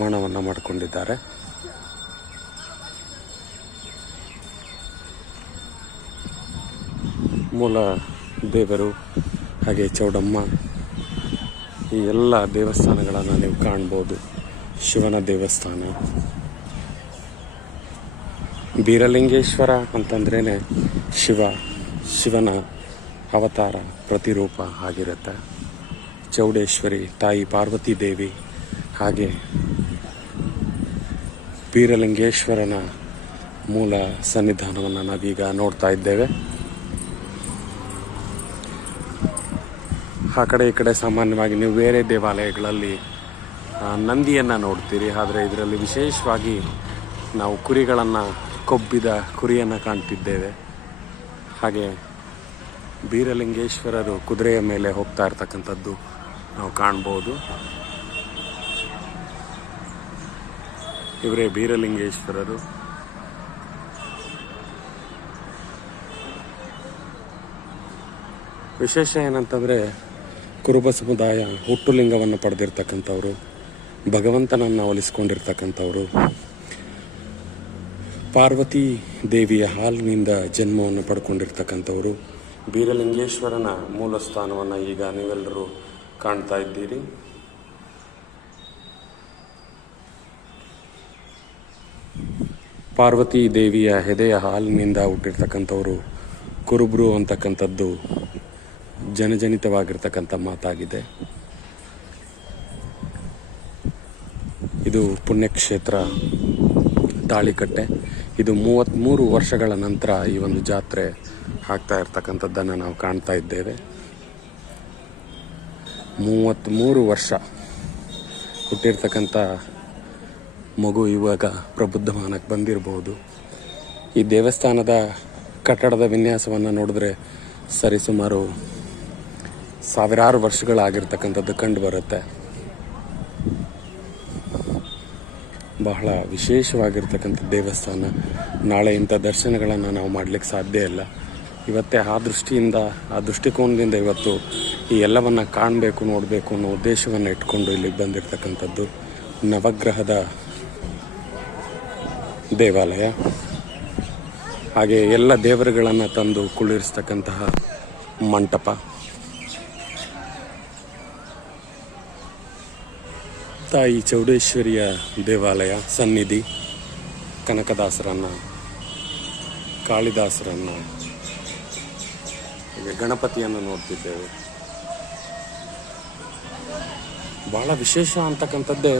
ನಿರ್ಮಾಣವನ್ನು ಮಾಡಿಕೊಂಡಿದ್ದಾರೆ. ಮೂಲ ದೇವರು ಹಾಗೆ ಚೌಡಮ್ಮ ಈ ಎಲ್ಲ ದೇವಸ್ಥಾನಗಳನ್ನು ನೀವು ಕಾಣ್ಬೋದು. ಶಿವನ ದೇವಸ್ಥಾನ, ಬೀರಲಿಂಗೇಶ್ವರ ಅಂತಂದ್ರೇ ಶಿವನ ಅವತಾರ ಪ್ರತಿರೂಪ ಆಗಿರುತ್ತೆ. ಚೌಡೇಶ್ವರಿ ತಾಯಿ ಪಾರ್ವತಿ ದೇವಿ ಹಾಗೆ ಬೀರಲಿಂಗೇಶ್ವರನ ಮೂಲ ಸನ್ನಿಧಾನವನ್ನು ನಾವೀಗ ನೋಡ್ತಾ ಇದ್ದೇವೆ. ಆ ಕಡೆ ಈ ಕಡೆ ಸಾಮಾನ್ಯವಾಗಿ ನೀವು ಬೇರೆ ದೇವಾಲಯಗಳಲ್ಲಿ ನಂದಿಯನ್ನು ನೋಡ್ತೀರಿ, ಆದರೆ ಇದರಲ್ಲಿ ವಿಶೇಷವಾಗಿ ನಾವು ಕುರಿಗಳನ್ನು, ಕೊಬ್ಬಿದ ಕುರಿಯನ್ನು ಕಾಣ್ತಿದ್ದೇವೆ. ಹಾಗೆ ಬೀರಲಿಂಗೇಶ್ವರರು ಕುದುರೆಯ ಮೇಲೆ ಹೋಗ್ತಾ ಇರ್ತಕ್ಕಂಥದ್ದು ನಾವು ಕಾಣ್ಬೋದು. ಇವರೇ ಬೀರಲಿಂಗೇಶ್ವರರು. ವಿಶೇಷ ಏನಂತಂದರೆ ಕುರುಬ ಸಮುದಾಯ ಹುಟ್ಟುಲಿಂಗವನ್ನು ಪಡೆದಿರ್ತಕ್ಕಂಥವ್ರು, ಭಗವಂತನನ್ನು ಒಲಿಸ್ಕೊಂಡಿರ್ತಕ್ಕಂಥವ್ರು, ಪಾರ್ವತಿ ದೇವಿಯ ಹಾಲಿನಿಂದ ಜನ್ಮವನ್ನು ಪಡ್ಕೊಂಡಿರ್ತಕ್ಕಂಥವ್ರು. ಬೀರಲಿಂಗೇಶ್ವರನ ಮೂಲ ಸ್ಥಾನವನ್ನು ಈಗ ನೀವೆಲ್ಲರೂ ಕಾಣ್ತಾ ಇದ್ದೀರಿ. ಪಾರ್ವತಿ ದೇವಿಯ ಎದೆಯ ಹಾಲಿನಿಂದ ಹುಟ್ಟಿರ್ತಕ್ಕಂಥವ್ರು ಕುರುಬರು ಅಂತಕ್ಕಂಥದ್ದು ಜನಜನಿತವಾಗಿರ್ತಕ್ಕಂಥ ಮಾತಾಗಿದೆ. ಇದು ಪುಣ್ಯಕ್ಷೇತ್ರ ತಾಳಿಕಟ್ಟೆ. ಇದು 33 ವರ್ಷಗಳ ನಂತರ ಈ ಒಂದು ಜಾತ್ರೆ ಆಗ್ತಾ ಇರ್ತಕ್ಕಂಥದ್ದನ್ನು ನಾವು ಕಾಣ್ತಾ ಇದ್ದೇವೆ. 33 ವರ್ಷ ಹುಟ್ಟಿರ್ತಕ್ಕಂಥ ಮಗು ಇವಾಗ ಪ್ರಬುದ್ಧಮಾನಕ್ಕೆ ಬಂದಿರಬಹುದು. ಈ ದೇವಸ್ಥಾನದ ಕಟ್ಟಡದ ವಿನ್ಯಾಸವನ್ನು ನೋಡಿದ್ರೆ ಸರಿಸುಮಾರು ಸಾವಿರಾರು ವರ್ಷಗಳಾಗಿರ್ತಕ್ಕಂಥದ್ದು ಕಂಡು ಬರುತ್ತೆ. ಬಹಳ ವಿಶೇಷವಾಗಿರ್ತಕ್ಕಂಥ ದೇವಸ್ಥಾನ. ನಾಳೆ ಇಂಥ ದರ್ಶನಗಳನ್ನು ನಾವು ಮಾಡಲಿಕ್ಕೆ ಸಾಧ್ಯ ಇಲ್ಲ. ಇವತ್ತೇ ಆ ದೃಷ್ಟಿಯಿಂದ, ಆ ದೃಷ್ಟಿಕೋನದಿಂದ ಇವತ್ತು ಈ ಎಲ್ಲವನ್ನು ಕಾಣಬೇಕು, ನೋಡಬೇಕು ಅನ್ನೋ ಉದ್ದೇಶವನ್ನು ಇಟ್ಕೊಂಡು ಇಲ್ಲಿಗೆ ಬಂದಿರತಕ್ಕಂಥದ್ದು. ನವಗ್ರಹದ ದೇವಾಲಯ, ಹಾಗೆ ಎಲ್ಲ ದೇವರುಗಳನ್ನು ತಂದು ಕುಳ್ಳಿರಿಸ್ತಕ್ಕಂತಹ ಮಂಟಪ, ತಾಯಿ ಚೌಡೇಶ್ವರಿಯ ದೇವಾಲಯ, ಸನ್ನಿಧಿ, ಕನಕದಾಸರನ್ನು, ಕಾಳಿದಾಸರನ್ನು, ಹೀಗೆ ಗಣಪತಿಯನ್ನು ನೋಡ್ತಿದ್ದೇವೆ. ಬಹಳ ವಿಶೇಷ ಅಂತಕ್ಕಂಥದ್ದೇ